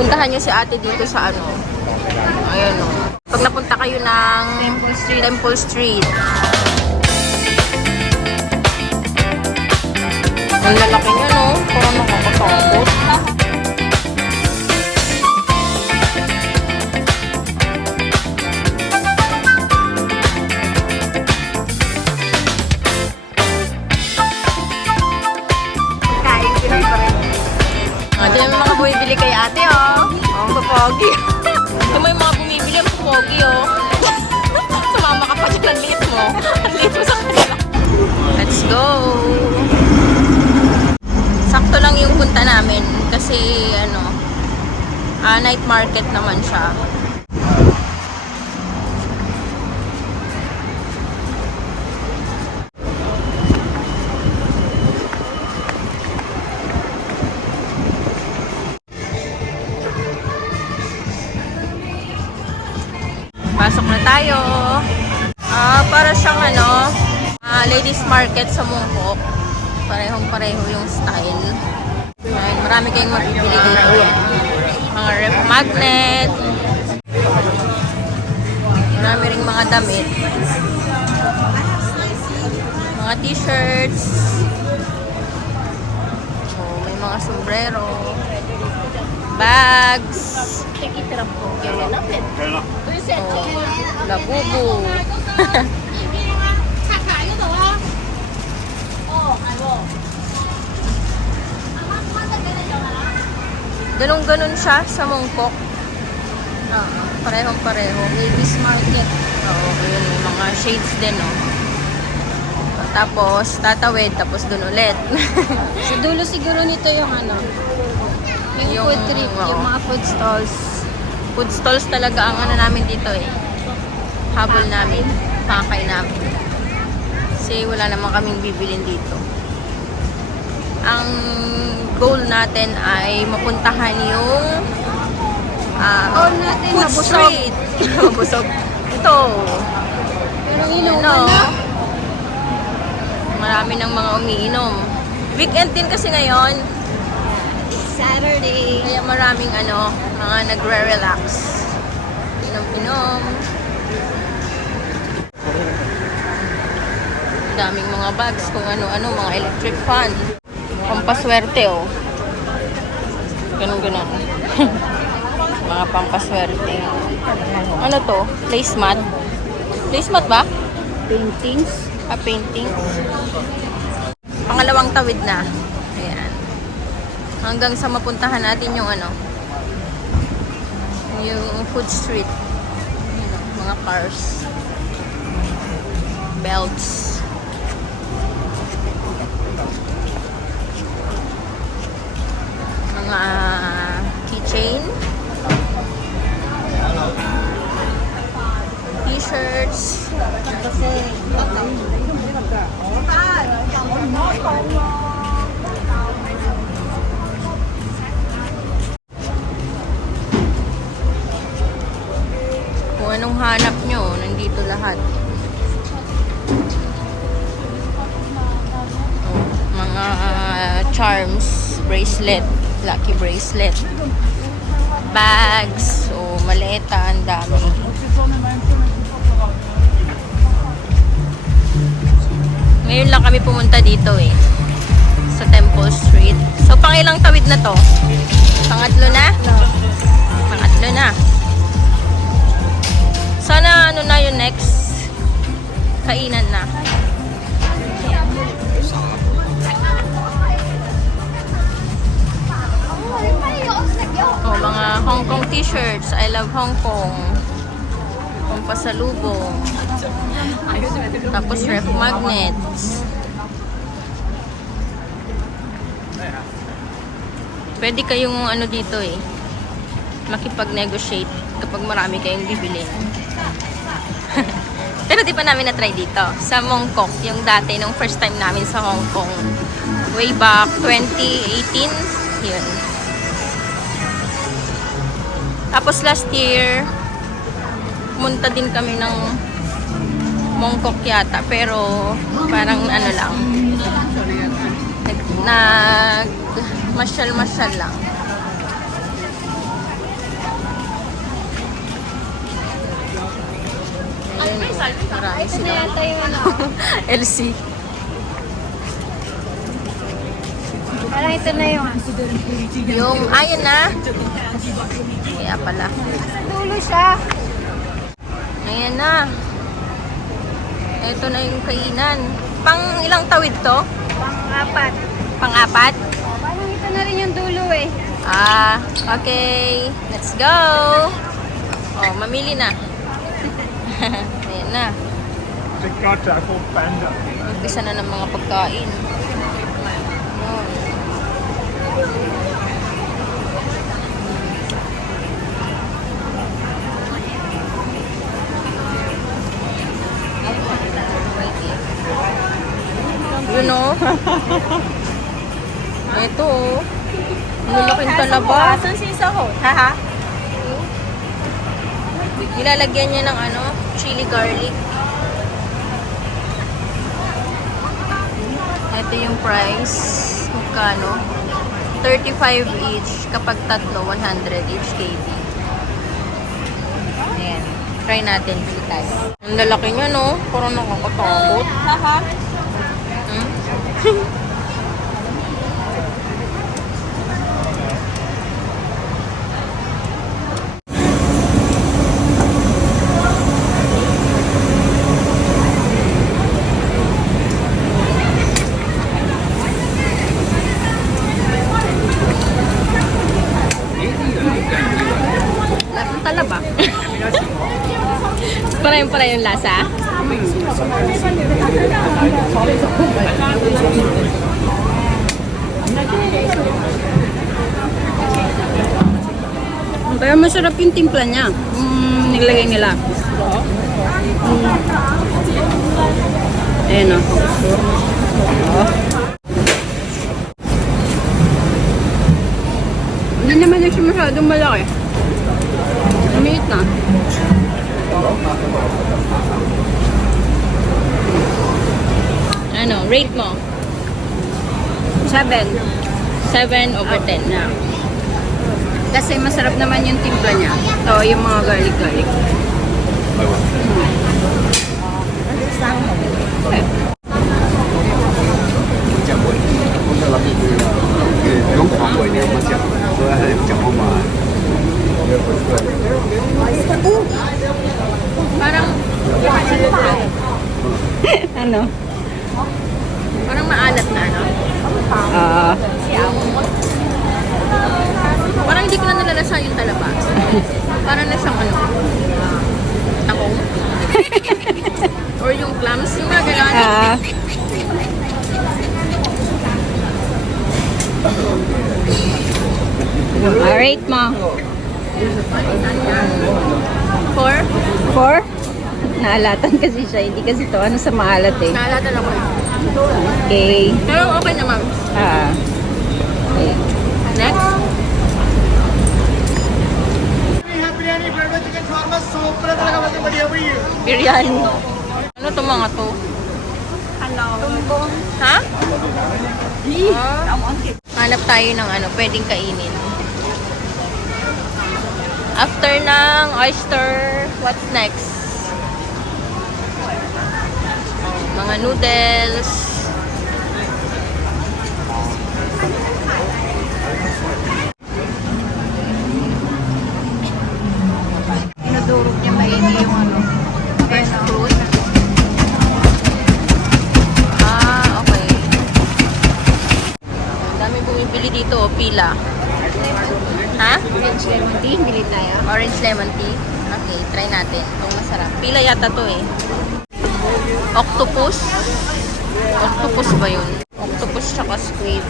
Puntahan niyo si ate dito sa ano. Ayun o. Pag napunta kayo ng Temple Street. Ang lalaki niya, no? Parang nakakatakot. Kain, Pinoy pa rin. Ito yung mga bumibili kay ate, oh. Oh, kapogi. Ito mo yung mga bumibili, ang kapogi, oh. Sumama ka pa dyan, ang liit mo. Ang liit mo sa kanila. Let's go! Sakto lang yung punta namin kasi ano, night market naman siya. Pasok na tayo. Para siyang ano, ladies market sa Mongkok. Parehong-pareho yung style. Ayan, marami kayong mapipili dito. Mga ref magnet. Marami ring mga damit. Mga t-shirts. Oh, may mga sombrero. Bags. Oh, labubu. Ganun-ganun siya sa Mongkok. Parehong-pareho. Ladies market. Oo, yun. Mga shades din, no? Tapos, tatawid. Tapos dun ulit. Sa dulo siguro nito yung ano, yung food trip, yung mga food stalls. Food stalls talaga ang ano namin dito, eh. Habol namin. Pakay namin. Kasi wala naman kaming bibilin dito. Ang goal natin ay mapuntahan yung natin food nabusog. street. Mabusog. Ito. Pero inuman Ano? na. Marami ng mga umiinom. Weekend din kasi ngayon. Saturday. Kaya maraming ano, mga nagre-relax. Inom-inom. Daming mga bags kung ano-ano, mga electric fan. Pampaswerte, oh. Ganun-ganun. Mga pampaswerte. Ano to? Placemat? Placemat ba? Paintings. Paintings. Pangalawang tawid na. Ayan. Hanggang sa mapuntahan natin yung ano, yung food street. Ayan, mga cars. Belts. Mga keychain. T-shirts. Kung anong hanap nyo, nandito lahat. Oh, mga charms, bracelet, lucky bracelet, bags, o maleta, ang dami. Ngayon lang kami pumunta dito eh, sa Temple Street. So, pangilang tawid na to? Pangatlo na? Pangatlo na. Sana ano na yung next kainan na. Oh, mga Hong Kong t-shirts. I love Hong Kong. Pampasalubong. Tapos ref magnets. Pwede kayong ano dito eh, makipag-negotiate kapag marami kayong bibili. Pero di pa namin na-try dito. Sa Mongkok, yung dati, nung first time namin sa Hong Kong. Way back 2018. Yun. Tapos last year, pumunta din kami ng Mongkok yata. Pero parang ano lang. Nag-masyal-masyal lang. Marami Ito na sila. yata yung ano. LC. Parang ito na yung Yung, ayun na. Kaya pala. sa dulo siya. Ayan na. Ito na yung kainan. Pang ilang tawid to? Pang-apat. Pang-apat? Parang ito na rin yung dulo eh. Ah, okay. Let's go. Oh, mamili na. Ayan na. Jakarta ako panda. Umpisa na ng mga pagkain. Yun. You know? Ito oh. Ang lalaking talaba. Saan si Sahot? Haha. Nilalagyan niya ng ano, chili garlic. Ito yung price. Magkano? 35 each. Kapag tatlo, 100 each kg. Ayan. Try natin. Bili tayo. Ang lalaki niya, no? Parang nakakatakot. Haha. Hmm? Lasang talaba. Parang yung lasa. Kaya masarap yung timpla niya. Nilagay nila. Ayan o. Hindi naman siya masyadong malaki. Umiit na. Ano, rate mo? 7. 7 over 10. Yeah. Kasi masarap naman yung timpla niya. Ito, yung mga garlic-garlic. Parang, Ano? parang maalat na, ano? Parang hindi ko na nalalasan yung talaba. Parang na siyang ano, takong. Or yung clams, yung mga gano'n. Rate mo. 4? 4? Naalatan kasi siya. Hindi kasi to ano sa maalat eh. Naalatan ako. Okay. Pero okay naman. Okay. Next? Biryani. Ano to mga to? Hello. Ha? Hanap tayo ng ano, pwedeng kainin. After ng oyster, what's next? Mga noodles. Inudurog niya maigi yung ano. Fresh fruit. Ah, okay. Ang dami bumibili dito, oh, pila. Ha? Orange lemon tea, bili tayo. Orange lemon tea. Okay, try natin. Itong masarap. Pila yata to eh. Octopus. Octopus ba yun? Octopus tsaka squid.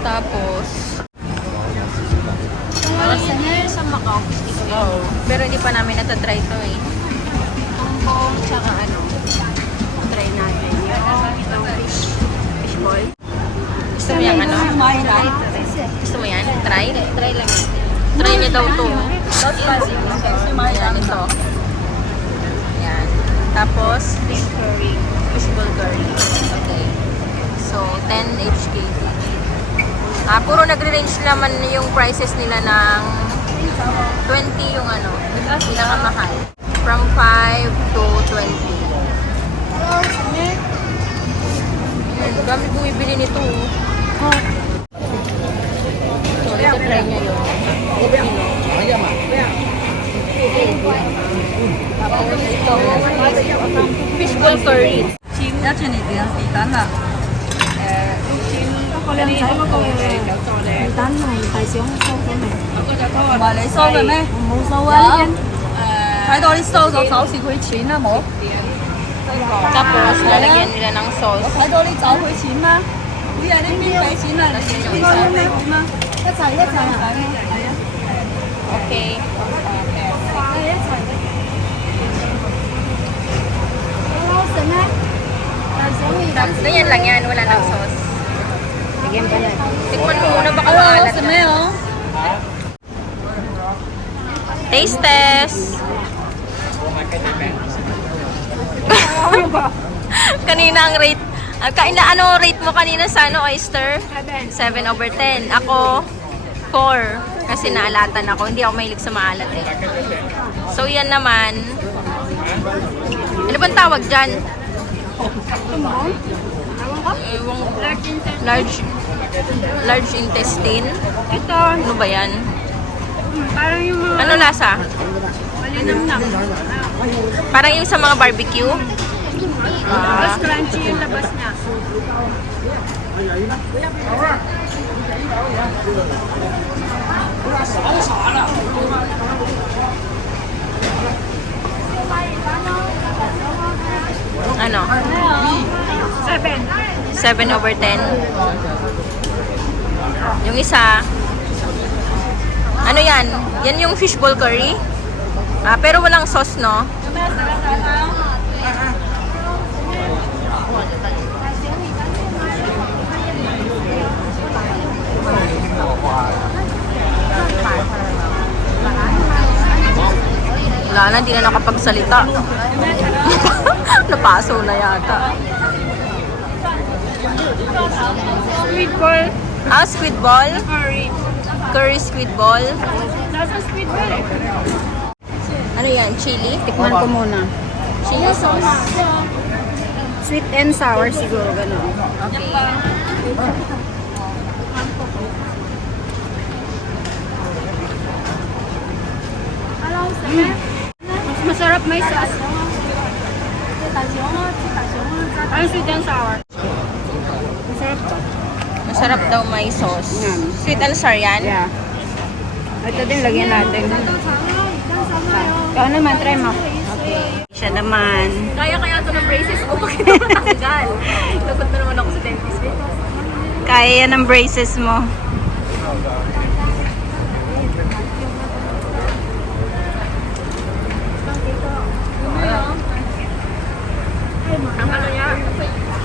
Tapos, Sa Macau. pero hindi pa namin natatry to eh. Hongkong, tsaka ano. Try natin. Yung fish ball. Gusto mo yan ano? Gusto mo yan? Try? Try lang. Try niya daw to. Ayan, ito. Ayan. Tapos, Fish curry. fishball curry. Okay. So, 10 HKD. Puro nagre-range naman yung prices nila ng 20 yung ano, pinakamahal. From 5 to 20. Kami bumibili nito. Oh. So, ito try niya yun. Tapos ito, fishball curry. 要请你点底单啦。你唔使嗰個魚蛋同大小酥咁嚟。唔係你收嘅咩？冇酥啊，呢睇到啲收咗找是佢錢啦冇？ Tapos, lalagyan nila ng sauce. 睇到你找佢錢啦？你係呢邊俾錢啊？你邊個俾錢啊？一齊啊！ Okay. 係一齊嘅。好食咩？大小魚蛋。 Ganyan lang yan, wala ng sauce. Bigyan pa na. Tikman mo muna baka 好啊， maalat 食 na. 咩哦？ Taste test! Kanina ang rate, ano rate mo kanina sa oyster? 7/10. Ako, 4. Kasi naalatan ako. Hindi ako mahilig sa maalat eh. So yan naman. Ano bang tawag dyan? Ewan ko. Large intestine? Ito, Ano ba yan? parang yung mga Ano lasa? malinamnam. Parang yung sa mga barbecue? Mas crunchy yung labas niya. Ano? 7. 7/10. Yung isa, ano yan? Yan yung fishball curry? Pero walang sauce, no? Wala na, hindi na nakapagsalita. Napaso na yata. Squid ball. Squid ball? Curry. Curry squid ball? Nasa squid ball eh. Ano yan? Chili? Tikman ko muna. Chili sauce. Sweet and sour siguro, gano'n. Okay. Mas masarap may sauce. Ano sweet and sour? Masarap to. Masarap daw may sauce. Yan. Sweet and sour yan? Yeah. Ito din, lagyan natin. Ikaw naman, try mo. Okay. Siya naman. Kaya ito ng braces ko. Bakit matanggal? Lagot na naman ako sa dentist. Kaya yan ang braces mo. Ang ano niya?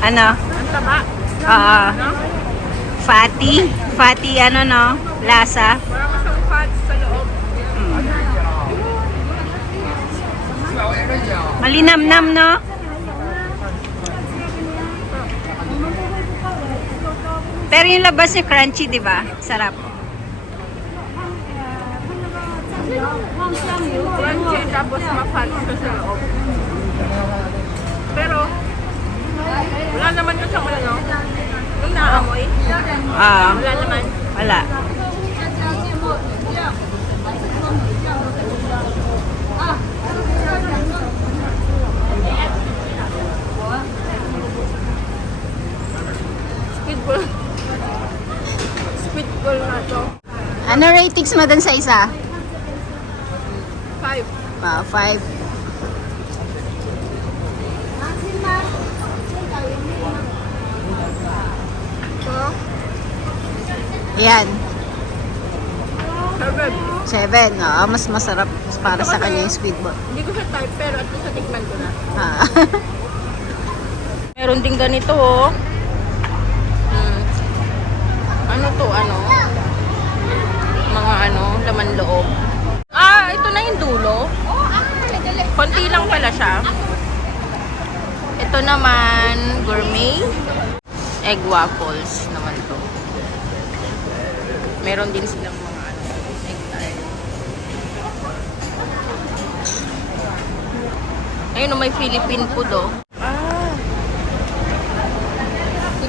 Ano? Ang taba. Fatty. Fatty ano no? Lasa. Marami siyang fats sa loob. Malinamnam no? Pero yung labas niya crunchy, di ba? Sarap. Crunchy tapos ma-fats siya sa loob. Pero, wala naman ito siyang ano. Yung naamoy. Wala naman. Wala. Squid ball. Squid ball na to. Ano ratings mo dun sa isa? 5. 5. So, Yan. 7. 7. Mas masarap para sa kanya yung squid ball. Hindi ko siya type pero at least natikman ko na. Ah. Meron din ganito oh. Ano to? Ano? Mga ano, laman loob. Ito na yung dulo. Konti lang pala siya. Ito naman, gourmet. Egg waffles naman to. Meron din silang mga ano, egg tart. Ayun, may Philippine food oh.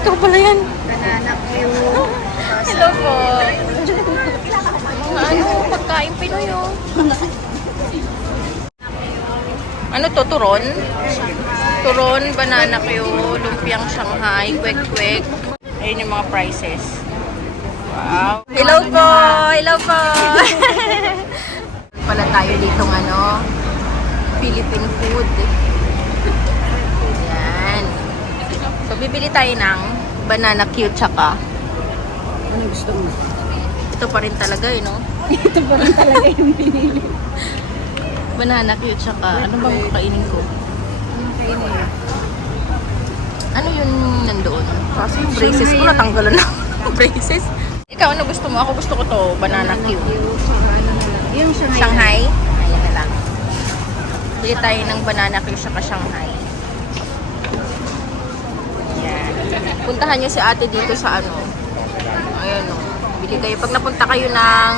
Ikaw pala yan. Banana Q. Hello po. Mga ano, pagkain Pinoy oh. Ano to, turon? Turon, banana Q, lumpiang Shanghai, kwek-kwek. Ayun yung mga prices. Wow. Hello po! Hello po! Pala tayo dito ano, Philippine food. Yan. So, bibili tayo ng banana Q tsaka. Ano gusto mo? Ito pa rin talaga eh, no? Ito pa rin talaga yung pinili. Banana Q tsaka. Ano bang kakainin ko? Ano kayo niya? Ano yun nandoon? Kasi yung braces ko natanggalan na. Braces? Ikaw, ano gusto mo? Ako gusto ko to, banana Q. Yung Shanghai. Shanghai? Ayan na lang. Bili tayo ng banana Q saka Shanghai. Ayan. Puntahan niyo si ate dito sa ano. Ayan o. Bili kayo. Pag napunta kayo ng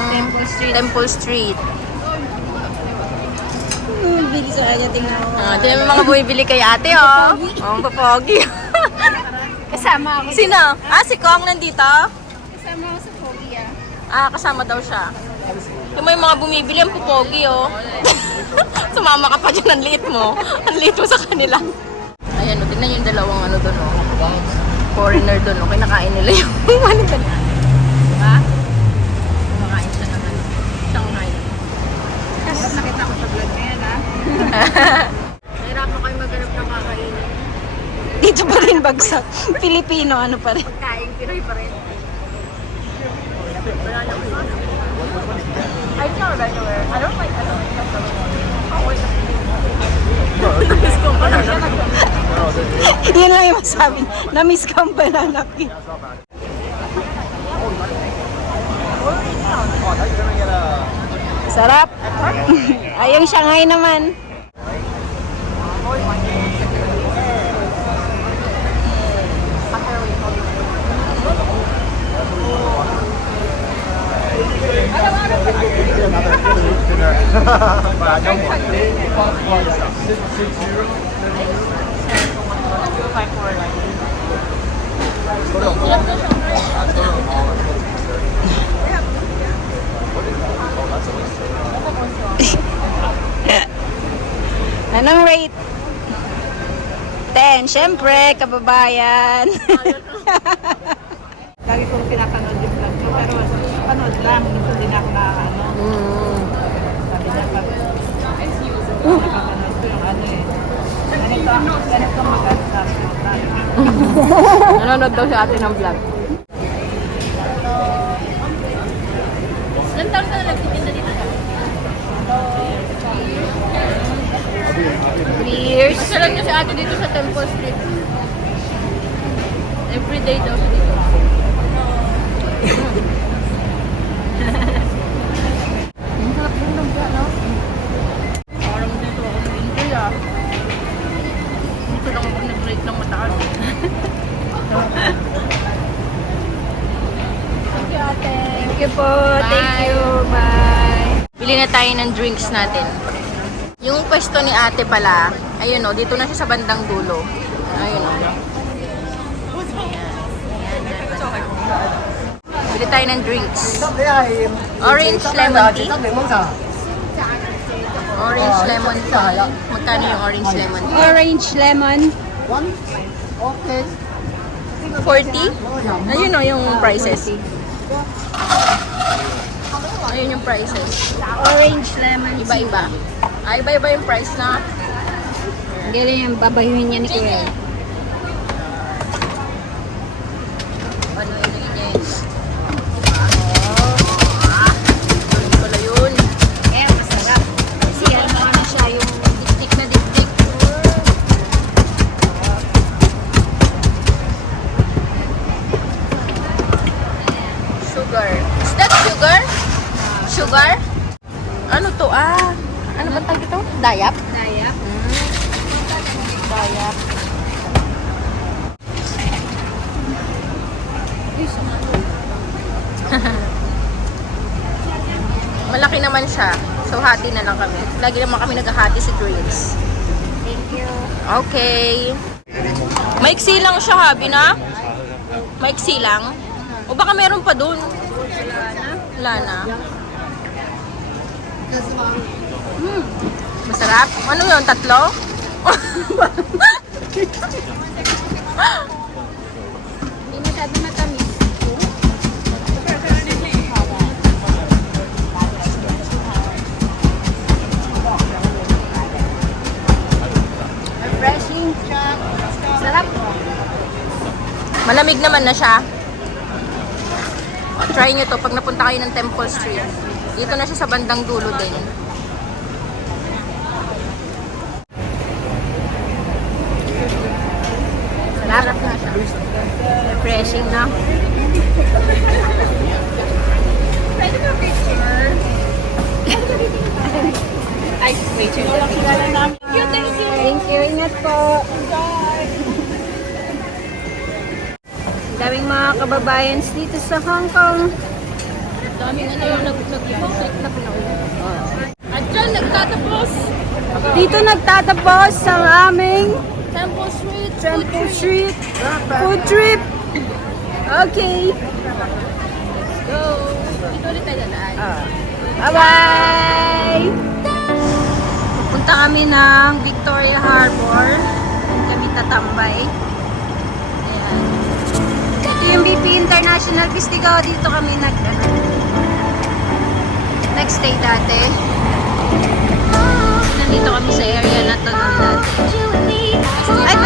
Temple Street. Bili sa kanya, tingnan mo. Ito yung mga bumibili kay ate oh. Oh, ang papogi. Kasama ako. Sino? Si Kong nandito? Kasama ako sa Pogi, Kasama daw siya. Yung may mga bumibili, ang pupogi, oh. Sumama ka pa dyan, ang liit mo. Ang liit mo sa kanila. Ayan, oh, tingnan yung dalawang ano doon, oh. Foreigner doon, oh. Kinakain nila yung manita. Diba? Kumakain siya ng ano. Shanghai. Nakita ko sa vlog na yan, Nahirapan kayo maghanap ng kakainin. Dito pa rin bagsak. Pilipino, ano pa rin. Kain, Pinoy pa rin. I know regular. I don't like Yan lang yung masabi. Na-miss ka ang banana Q. Sarap. Ay, yung Shanghai naman. Anong rate? 10. Siyempre, kababayan. Lagi kong pinapanood yung vlog mo, pero panood lang, hindi na ako nakakaano. Sabi niya, pag napapanood ko yung ano eh. Ganito maganda. Nanonood daw siya ate ng vlog. Ilan taon ka na nagtitinda dito? 3 years. Kasalan niyo si ate dito sa Temple Street. Everyday daw siya dito. Ang sarap din ng vlog, no? Parang dito ako nag-enjoy Dito lang ako nag-break ng mataas. Thank you, ate. Thank you po. Thank Bye. you. Bye. Bili na tayo ng drinks natin. Yung pwesto ni ate pala, ayun o, dito na siya sa bandang dulo. Ayun o. Bili tayo ng drinks. Orange lemon tea. Orange lemon tea. Magkano yung orange lemon tea? Orange lemon. 40? Ayun o yung prices. Ayun yung prices. Orange lemon. Iba-iba. Iba-iba yung price na. Galing yung babayuhin niya ni Kuya. Ano yun niya yun? Ano pala yun? Eh, masarap. Kasi ano siya, yung dikdik na dikdik. Sugar. Is that sugar? Sugar? Ano to? Ano ba tawag ito? Dayap? Dayap. Dayap. Malaki naman siya. So, hati na lang kami. Lagi naman kami naghahati si Grace. Thank you. Okay. Maiksi lang siya, habi na? Maiksi lang? O baka meron pa dun? Wala na. Masarap? Ano yun? Tatlo? Hindi masyado matamis. Refreshing. Sarap. Malamig naman na siya. O, try nyo to pag napunta kayo ng Temple Street. Dito na siya sa bandang dulo din. Sarap na siya. Refreshing na. Ay, wait. Thank you. Ingat po. Daming mga kababayans dito sa Hong Kong. Daming ano yung nag-visit na pinauwi. At dyan, nagtatapos. Dito nagtatapos ang aming Temple Street. Temple Street food trip. Okay. Let's go. Dito ulit tayo dadaan. Bye-bye! Punta kami ng Victoria Harbor. Doon kami tatambay. Ayan. Ito yung BP International Bistigao. Dito kami nag-stay dati. Nandito kami sa area na to nun dati. Ay,